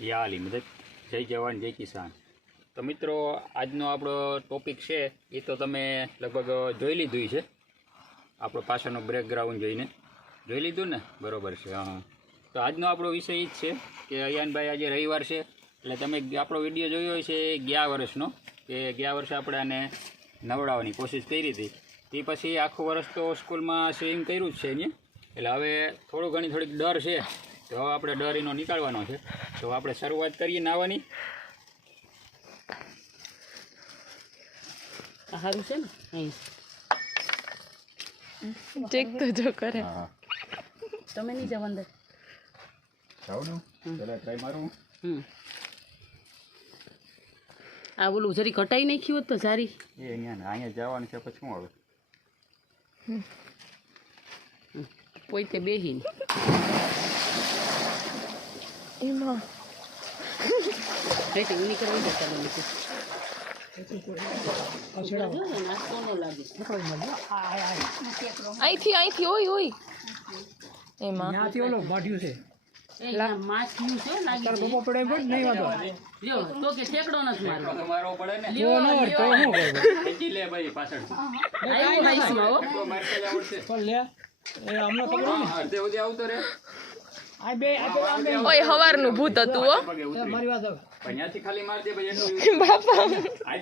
યા અલી, મદદ. જય જવાન, જય કિસાન. તો મિત્રો, આજનો આપણો ટોપિક છે, એ તો તમે લગભગ જોઈ લીધું છે. આપણો પાછળનો બ્રેકગ્રાઉન્ડ જોઈને. જોઈ લીધું ને? બરોબર છે, હા તો આજનો આપણો વિષય એ જ છે કે અયાનભાઈ આજે રવિવાર છે, એટલે તમે આપણો વીડિયો જોયો છે ગયા વર્ષનો, કે ગયા વર્ષે આપણે આને નવડાવવાની કોશિશ કરી હતી. તે પછી આખું વર્ષ તો સ્કૂલમાં સ્વિમિંગ કર્યું જ છે એને એટલે હવે થોડું ઘણી થોડીક ડર છે. તો હવે આપણે ડરીનો નીકાળવાનો છે. તો આપણે શરૂઆત કરીએ નાવાની. સારું છે ને? અહીં. ચેક તો જો કરે. તમે નહીં જાવ અંદર. જાઉં પહેલાં ટ્રાય મારું. હમ. આ ઓલું જરી કટાઈ નાખ્યું હોત તો સારી એ અહીંયા અહીંયા જવાનું છે પછી શું આવે? કોઈ તે બેહીને. એમાં. એટલે ઉની કરવી જતા બને છે નાસ્તો ન અહીંથી અહીંથી ઓય ઓય. એમાં. એ ઓલો માછીયું છે હમણાં સુધી આવતો રે ઓય હવારનું ભૂત હતું હો.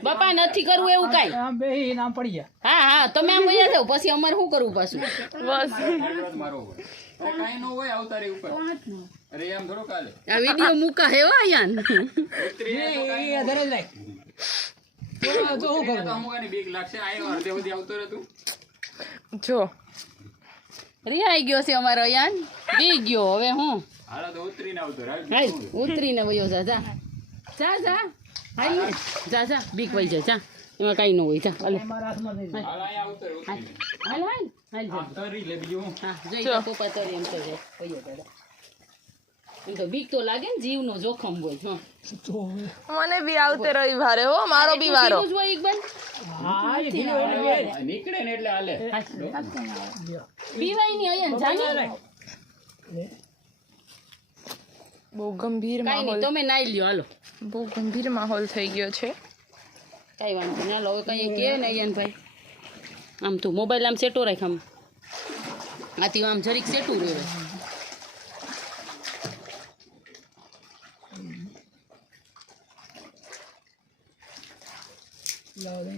બાપા. નથી કરવું એવું કાંઈ? હા હા તમે આમ વયા જાઓ પછી અમારે શું કરવું પાછું? બસ. મારવો પડે અરે કાંઈ ન હોય આવતા ઉપર અરે એમ થોડું કાલે આ વીડિયો મૂકા હે તો બીક લાગશે અડધે સુધી આવતો તું જો. રિહાઈ ગયો છે અમારો યાન. બી ગયો. હવે હું? હાલા તો ઉતરીને આવતો. હાલ. ઉતરીને વયો જા જા. જા જા. હાલ. જા જા. બીક વઈ જા જા. એમાં કાંઈ ન હોય. જા. હાલ. હાલ હાલ હાલ હાલ હાલ હાલ હાલ. હાલ જા. હા, હાલ હાલ હાલ હાલ હાલ હાલ હાલ હાલ હાલ હાલ હાલ હાલ હાલ હાલ એમ તો બીક તો લાગે ને જીવનો જોખમ હોય હા. મને બી આવતે રવિવારે હો મારો બી વારો. નીકળે ને એટલે હાલે. બીવાયની અહીંયા જાને. બહુ ગંભીર માહોલ તમે નાઈ લ્યો હાલો. બહુ ગંભીર માહોલ થઈ ગયો છે. કાંઈ વાંધો ના લો હવે કંઈ કહે ને અહીંયા ભાઈ આમ તું મોબાઈલ આમ સેટો રાખ આમ. આથી આમ જરીક સેટું રહે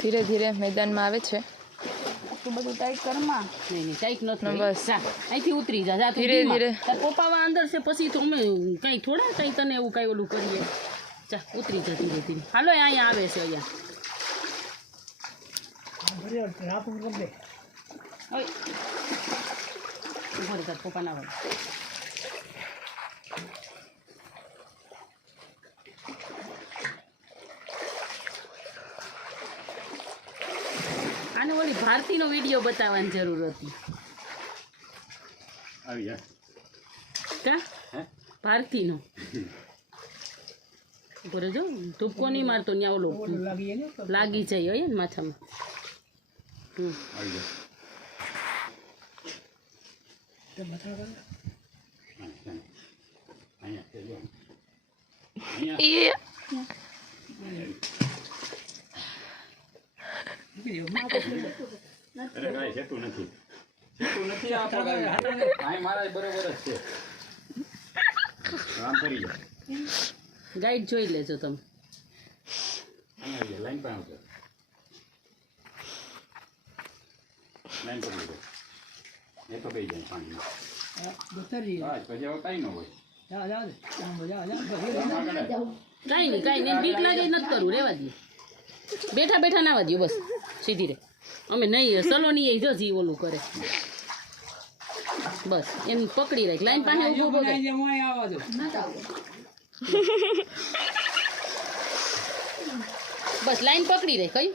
ધીરે ધીરે મેદાનમાં આવે છે બધું ટાઈટ કરમાં નહીં નહીં ટાઈટ નથી બસ. અહીંથી ઉતરી જા જા ધીરે ધીરે. તાર પપ્પા અંદર છે પછી તો અમે કંઈ થોડા કંઈ તને એવું કાંઈ ઓલું કરીએ ચા ઉતરી જા ધીરે ધીરે હાલો અહીંયા આવે છે અહીંયા ઓય. ઊભો રહે તાર પપ્પા ના વાગે. આને ઓલી ભારતીનો વીડિયો બતાવવાની જરૂર હતી. આવી જા. કા? ભારતીનો. ઊભો રહેજો. ધૂપકો નહીં મારતો ત્યાં ઓલો લાગી જાય હોય ને માથામાં. હમ. જા. અહીંયા જો. ગાઈડ જોઈ લેજો તમે. કાંઈ ન હોય કાંઈ નહીં કાંઈ નહીં. બીક લાગે નથી કરવું. રેવા દઈએ બેઠા બેઠા નાવા દો બસ. સીધી રે અમે નહીં સલોની એ જો જી ઓલું કરે. બસ એમ પકડી રાખ. લાઈન પાસે ઊભો ઊભો બસ લાઈન પકડી રાખ કઈ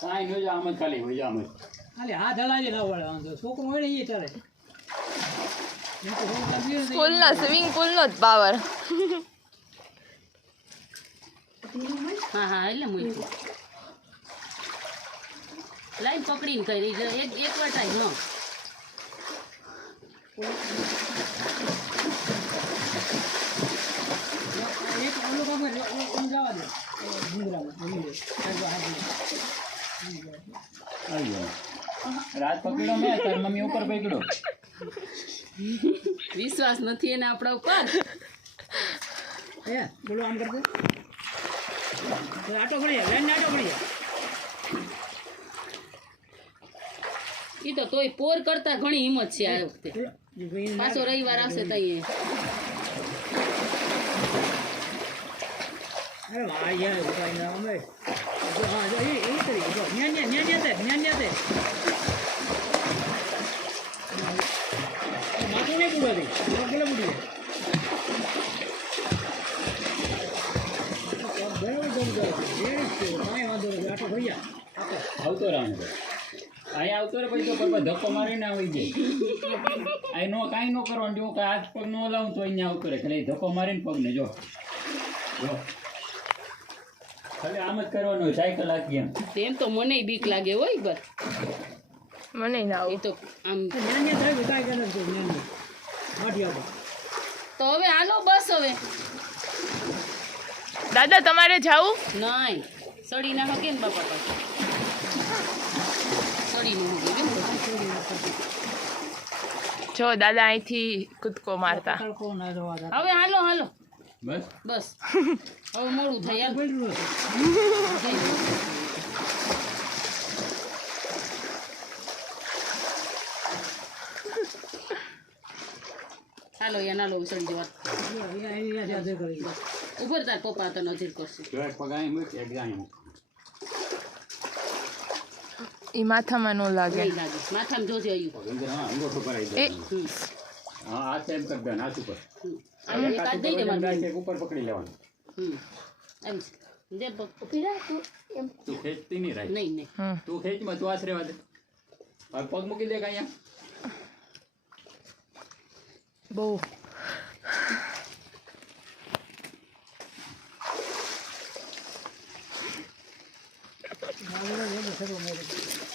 કાંઈ ન જાય આમ જ ખાલી હોય આમ જ. સ્કૂલના સ્વિમિંગ પુલનો જ. પાવર હા હા એટલે મૂકી લાઈન પકડીને કરી એક એક વાર ટાઈમ ન રાત પકડ્યો મેં તાર મમ્મી ઉપર પકડ્યો. વિશ્વાસ નથી એને આપણા ઉપર. એ, બોલો આમ કરજો. આટો પડી જા, લાઈનને આટો પડી જા. એ તો તોય પોર કરતા ઘણી હિંમત છે આ વખતે. ભાઈ પાછો રવિવાર આવશે તઈએ આવતો રામ અહીંયા આવતો રે પછી તો કોઈ ધક્કો મારીને આવી જાય અહીં નો કાંઈ નો કરવાનું જો કાંઈ હાથ પગ નો લાવું તો અહીંયા આવતો રે ખાલી ધક્કો મારીને પગને જો. જો. ખાલી આમ જ કરવાનું હોય સાયકલ આખી એમ. તેમ તો મને બીક લાગે હોય બસ. મને ના એ આવું તો આમ. તો હવે હાલો બસ હવે. દાદા તમારે જાવું? નહીં સડી ના હકે ને બાપા પાસે સડી નું હકે કેમ તો? જો દાદા અહીંથી કૂદકો મારતા. હવે હાલો હાલો. બસ? બસ. હવે મોડું થાય યાર હાલો નાલો સડી જવા. ઉભર તાર પપ્પા તો નજીક કરશે. મૂક એક મૂક. એ માથામાં ન લાગે નહીં લાગે માથામાં જોજે આવ્યું પગ અંદર હા અંગોઠો કરાવી એ. દે હમ, હા હાથ એમ કરી દે હાથ ઉપર હમ. આમ એક હાથ દઈ દે મારું એક ઉપર પકડી લેવાનું હમ એમ છે. દે પગ ઊભી રાખ તું. એમ તું ખેંચતી નહીં રાખ નહીં નહીં હમ તું ખેંચમાં તું હાથ રહેવા દે હવે પગ મૂકી દે કાંઈ અહીંયા બહુ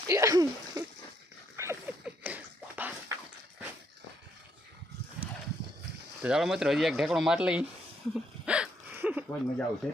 તો ચાલો મિત્રો હજી એક ઢેકણો માર લઈ બહુ જ મજા આવશે.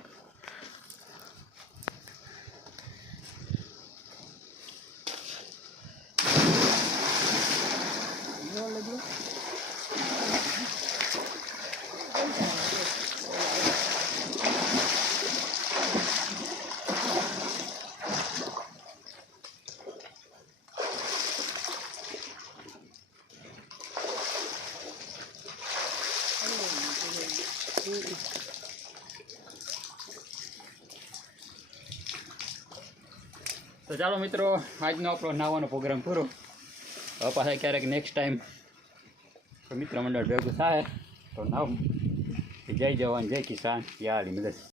તો ચાલો મિત્રો, આજનો આપણો નાવાનો પ્રોગ્રામ પૂરો. હવે પાછા ક્યારેક નેક્સ્ટ ટાઈમ મિત્ર મંડળ ભેગું થાય. તો નાવ. જય જવાન, જય કિસાન. યાર મદદ